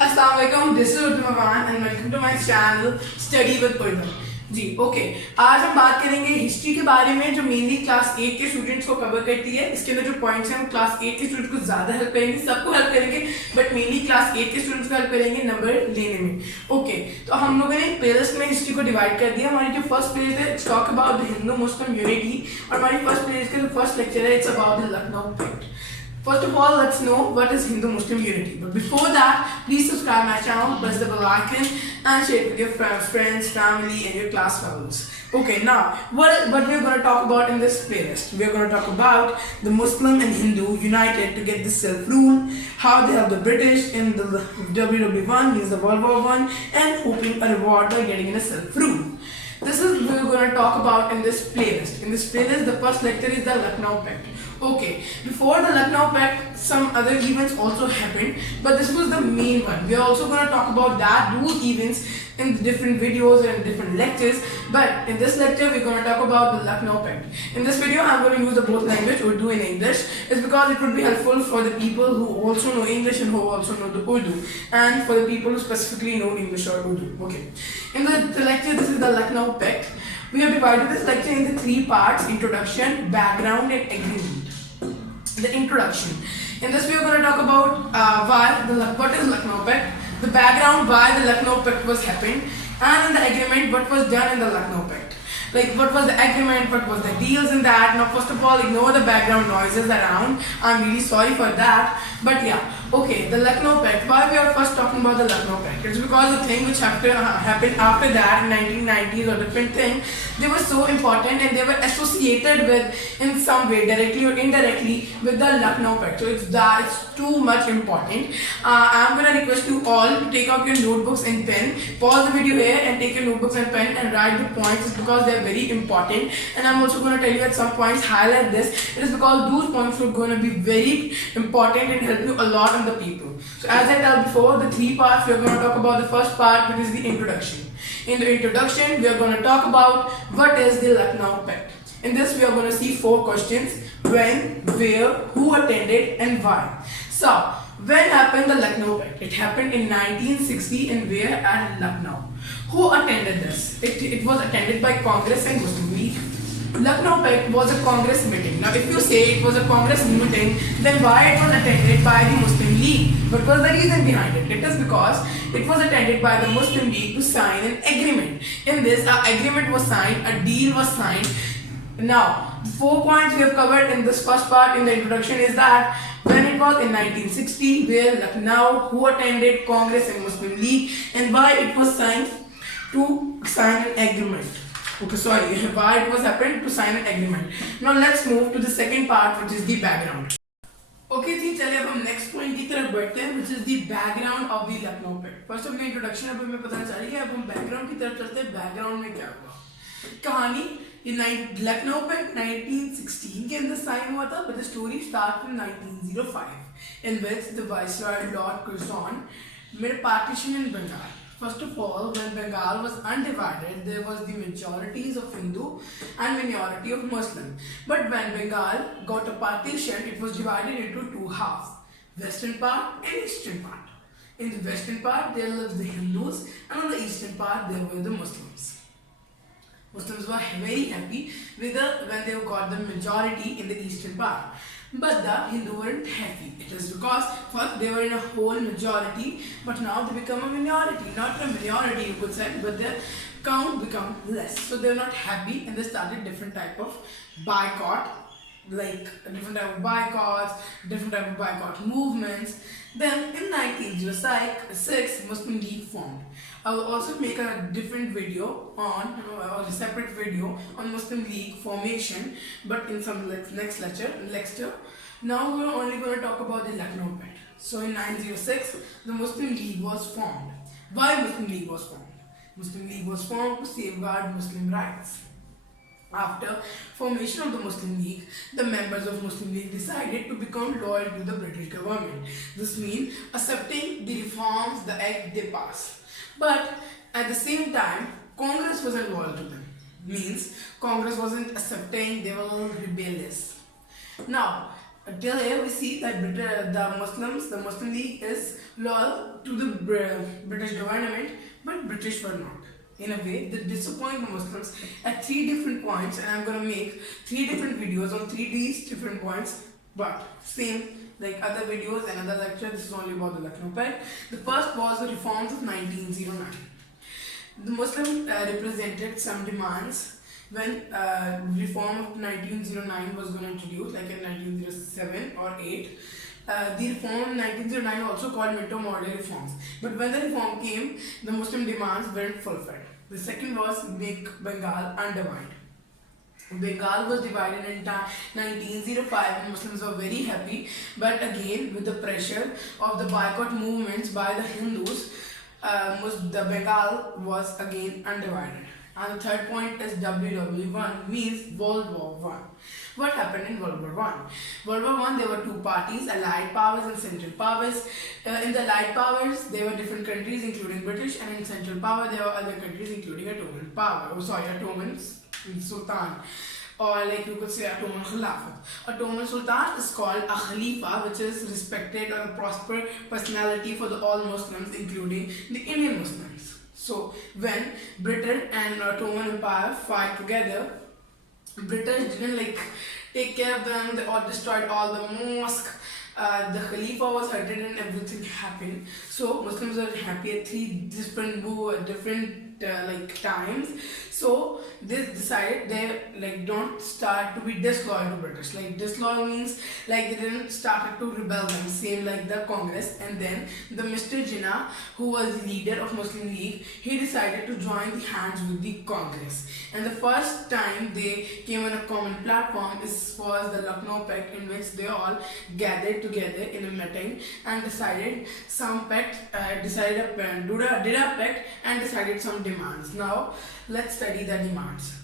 Assalamualaikum, this is Uttam and welcome to my channel Study with Urdu. जी okay आज हम बात करेंगे हिस्ट्री के बारे में जो मेनली क्लास 8 के स्टूडेंट्स को कवर करती है। इसके अंदर जो पॉइंट्स हैं हम क्लास 8 के स्टूडेंट्स को ज्यादा हेल्प करेंगे, सबको हेल्प करेंगे, बट मेनली क्लास 8 के स्टूडेंट्स को हेल्प करेंगे नंबर लेने में। ओके तो हम लोगों ने प्लेलिस्ट में हिस्ट्री को डिवाइड कर दिया। हमारी जो फर्स्ट प्लेलिस्ट है it's talk about the Hindu Muslim unity और हमारी फर्स्ट प्लेलिस्ट का जो फर्स्ट लेक्चर है it's about the Lucknow pact. First of all, let's know what is Hindu-Muslim unity. But before that, please subscribe my channel, press the bell icon, and share it with your friends, family, and your class fellows. Okay, now what we're going to talk about in this playlist? We're going to talk about the Muslim and Hindu united to get the self-rule, how they helped the British in the WW1, means the World War One, and hoping a reward by getting in a self-rule. This is what we're going to talk about in this playlist. In this playlist, the first lecture is the Lucknow Pact. Okay, before the Lucknow Pact, some other events also happened, but this was the main one. We are also going to talk about those events in different videos and different lectures, but in this lecture, we're going to talk about the Lucknow Pact. In this video, I'm going to use the both language, Urdu and English. It's because it would be helpful for the people who also know English and who also know the Urdu, and for the people who specifically know English or Urdu. Okay, in the lecture, this is the Lucknow Pact. We have divided this lecture into 3 parts: introduction, background, and agreement. The introduction. In this we are going to talk about what is Lucknow Pact, the background why the Lucknow Pact was happened, and in the agreement what was done in the Lucknow Pact. Like what was the agreement, what was the deals in that. Now first of all, ignore the background noises around. I'm really sorry for that. But yeah, okay, the Lucknow Pact. Why we are first talking about the Lucknow Pact? It's because the thing which happened after that in 1990s or different thing, they were so important and they were associated with in some way, directly or indirectly, with the Lucknow Pact. So it's too much important. I'm gonna request you all to take out your notebooks and pen, pause the video here and take your notebooks and pen and write the points. It's because they're very important, and I'm also going to tell you at some points highlight this. It is because those points are going to be very important and help you a lot on the people. So as I told before, the 3 parts, we are going to talk about the first part, which is the introduction. In the introduction, we are going to talk about what is the Lucknow Pact. In this, we are going to see 4 questions: when, where, who attended, and why. So when happened the Lucknow Pact? It happened in 1960 and where? At Lucknow. Who attended this? It was attended by Congress and Muslim League. Lucknow Pact was a Congress meeting. Now if you say it was a Congress meeting, then why it was attended by the Muslim League? What was the reason behind it? It is because it was attended by the Muslim League to sign an agreement. In this, an agreement was signed, a deal was signed. Now, the 4 points we have covered in this first part in the introduction is that when it was in 1960, where Lucknow, who attended Congress and Muslim League, and why it was signed to sign an agreement. Okay, sorry, why it was happened to sign an agreement. Now let's move to the second part, which is the background. Okay जी, चलिए अब हम next point की तरफ बढ़ते हैं, which is the background of the Lucknow Pact. First of all, introduction अब हमें पता चल गया, अब हम बैकग्राउंड की तरफ चलते हैं। बैकग्राउंड में क्या हुआ? कहानी लखनऊ पैक्ट 1916 के अंदर साइन हुआ था, but the story starts in 1905 in which the Viceroy Lord Curzon made a partition in Bengal. First of all, when Bengal was undivided, there was the majorities of Hindu and minority of Muslim. But when Bengal got a partition, it was divided into 2 halves, western part and eastern part. In the western part, there lived the Hindus, and on the eastern part, there were the Muslims. Muslims were very happy with when they got the majority in the eastern part, but the Hindu weren't happy. It is because first they were in a whole majority, but now they become a minority. Not a minority, you could say, but their count become less. So they're not happy, and they started different type of boycott, like different type of boycotts, different type of boycott movements. Then in 1906, Muslim League formed. I will also make a different video on, or a separate video on Muslim League formation, but in some next lecture. Now we're only going to talk about the Lucknow Pact. So in 1906, the Muslim League was formed. Why Muslim League was formed? Muslim League was formed to safeguard Muslim rights. After formation of the Muslim League, the members of Muslim League decided to become loyal to the British government. This means accepting the reforms, the act they passed. But at the same time, Congress wasn't loyal to them. Means Congress wasn't accepting, they were rebellious. Now, Until here we see that the Muslim League is loyal to the British government, but British were not. In a way, they disappoint the Muslims at three different points, and I'm gonna make three different videos on three these different points. But same like other videos and other lectures, this is only about the Lucknow Pact. The first was the reforms of 1909. The Muslim represented some demands when reform of 1909 was going to introduce, like in 1907 or 8. The reform in 1909 also called Minto Model reforms. But when the reform came, the Muslim demands weren't fulfilled. The second was make Bengal undivided. Bengal was divided in 1905 and Muslims were very happy, but again with the pressure of the boycott movements by the Hindus, the Bengal was again undivided. And the third point is WW1, means World War One. What happened in World War One? World War One, there were two parties, Allied powers and Central powers. In the Allied powers, there were different countries, including British, and in Central power, there were other countries, including Ottoman power. Ottoman Sultan, or like you could say Ottoman Khilafat. Ottoman Sultan is called a Khalifa, which is respected or a prosper personality for all Muslims, including the Indian Muslims. So when Britain and Ottoman Empire fight together, British didn't like take care of them or destroyed all the mosque. The Khalifa was hurted and everything happened. So Muslims are happy at three different like times. So they decided they don't start to be disloyal to British. Like disloyal means like they didn't start to rebel them, same like the Congress. And then the Mr. Jinnah, who was the leader of Muslim League, he decided to join the hands with the Congress. And the first time they came on a common platform was the Lucknow Pact, in which they all gathered together in a meeting and decided some pact, did a pact and decided some demands. Now let's study the demands.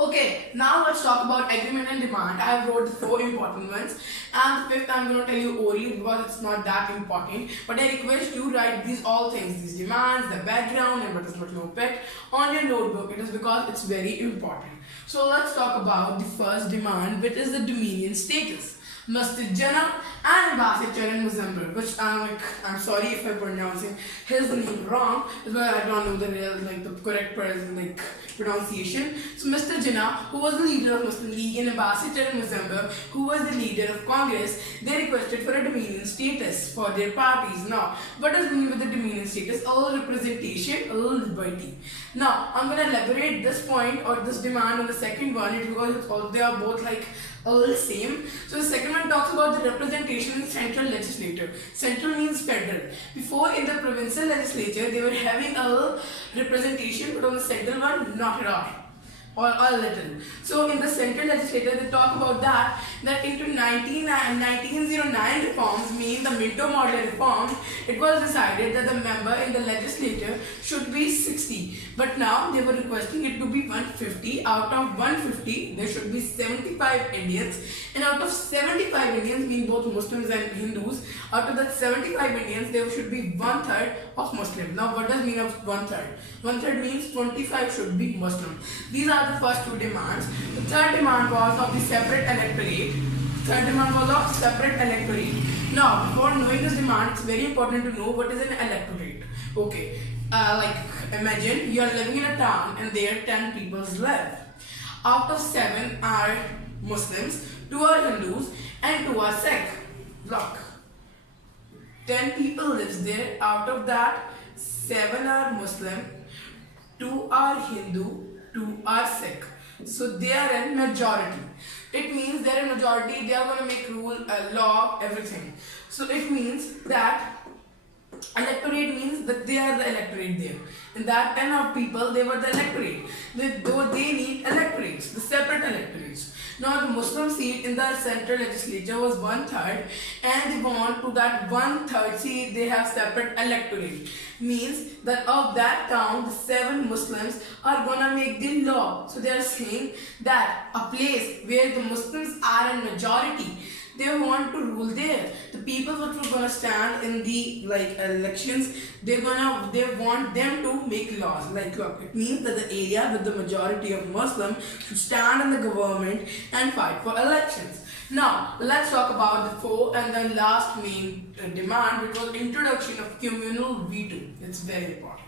Okay, now let's talk about agreement and demand. I have wrote the four important ones, and the fifth I'm going to tell you orally because it's not that important. But I request you write these all things, these demands, the background, and what is Lucknow Pact on your notebook. It is because it's very important. So let's talk about the first demand, which is the dominion status. Mr. Jinnah and Ambassador in Mozambique, which I'm sorry if I'm pronouncing his name wrong, because I don't know the real the correct pronunciation. So Mr. Jinnah, who was the leader of Muslim League, and Ambassador in Mozambique, who was the leader of Congress, they requested for a dominion status for their parties. Now, what does mean with the dominion status? All representation, all liberty. Now, I'm gonna elaborate this point or this demand on the second one because they are both all the same. So the second one talks about the representation in central legislature. Central means federal. Before in the provincial legislature, they were having a representation, but on the central one, not at all. Or a little. So in the central legislature, they talk about that into 1909 reforms, mean the Minto Model reforms, it was decided that the member in the legislature should be 60. But now they were requesting it to be 150. Out of 150, there should be 75 Indians. And out of 75 Indians, mean both Muslims and Hindus, out of that 75 Indians, there should be 1/3 of Muslims. Now what does mean of 1/3? 1/3 means 25 should be Muslim. These are the first two demands. The third demand was of the separate electorate. Now, before knowing this demand, it's very important to know what is an electorate. Okay, imagine you are living in a town and there 10 people live. Out of 7 are Muslims, 2 are Hindus, and 2 are Sikh. Look, 10 people lives there. Out of that, 7 are Muslim, 2 are Hindu, 2 are Sikh. So they are in majority. It means they are in majority, they are going to make rule, law, everything. So it means that electorate means that they are the electorate there. In that 10 of people, they were the electorate. They need electorates, the separate electorates. Now the Muslim seat in the central legislature was 1/3, and they want to that 1/3 seat they have separate electorate. Means that of that town, the 7 Muslims are gonna make the law. So they are saying that a place where the Muslims are in majority, they want to rule there. The people that were gonna stand in the elections, they want them to make laws. Look, it means that the area with the majority of Muslims should stand in the government and fight for elections. Now, let's talk about the fourth and the last main demand, which was introduction of communal veto. It's very important.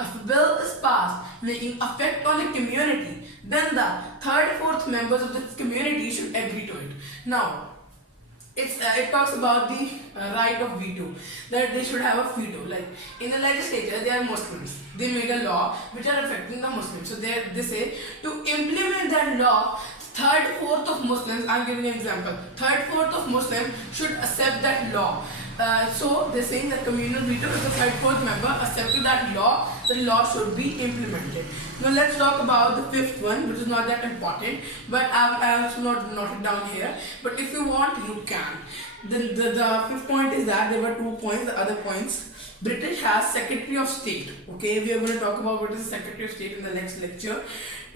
If a bill is passed making effect on a community, then the third, fourth members of the community should agree to it. Now, it talks about the right of veto, that they should have a veto. Like in the legislature, they are Muslims. They made a law which are affecting the Muslims. So they say to implement that law, third, fourth of Muslims. I'm giving an example. Third, fourth of Muslims should accept that law. So they're saying that communal veto, if the third, fourth member accepted that law, the law should be implemented. Now let's talk about the fifth one, which is not that important, but I also not noted down here. But if you want, you can. The fifth point is that there were 2 points. The other points, British has Secretary of State. Okay, we are going to talk about what is the Secretary of State in the next lecture.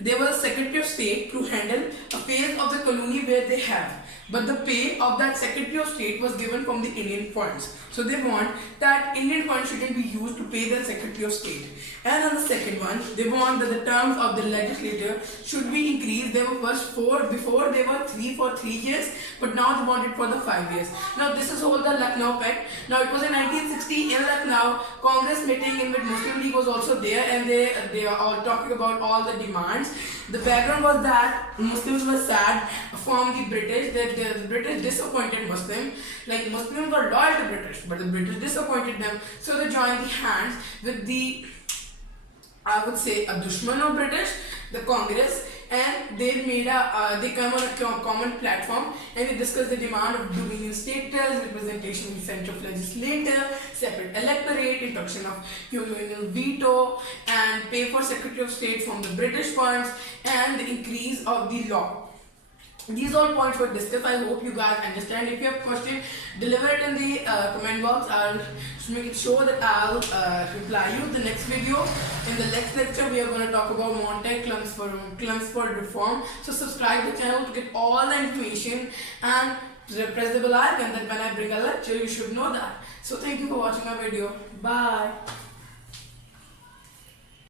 They were Secretary of State to handle a phase of the colony where they have, but the pay of that Secretary of State was given from the Indian funds. So they want that Indian funds shouldn't be used to pay the Secretary of State. And on the second one, they want that the terms of the legislature should be increased. They were first 4, before they were 3 for 3 years, but now they want it for the 5 years. Now this is all the Lucknow Pact. Now it was in 1960 in Lucknow, Congress meeting in which Muslim League was also there, and they are all talking about all the demands. The background was that Muslims were sad from the British, that the British disappointed Muslims. Like Muslims were loyal to British, but the British disappointed them. So they joined the hands with the, I would say, a dushman of British, the Congress, and they made they come on a common platform, and they discussed the demand of dominion status, representation in the central legislature, separate electorate, introduction of communal veto, and pay for Secretary of State from the British funds, and the increase of the law. These all points were discussed. I hope you guys understand. If you have questions, deliver it in the comment box. I'll make it sure that I'll reply you. The next video, in the next lecture, we are going to talk about Chelmsford reform. So subscribe the channel to get all the information, and press the bell icon that when I bring a lecture, you should know that. So thank you for watching my video. Bye.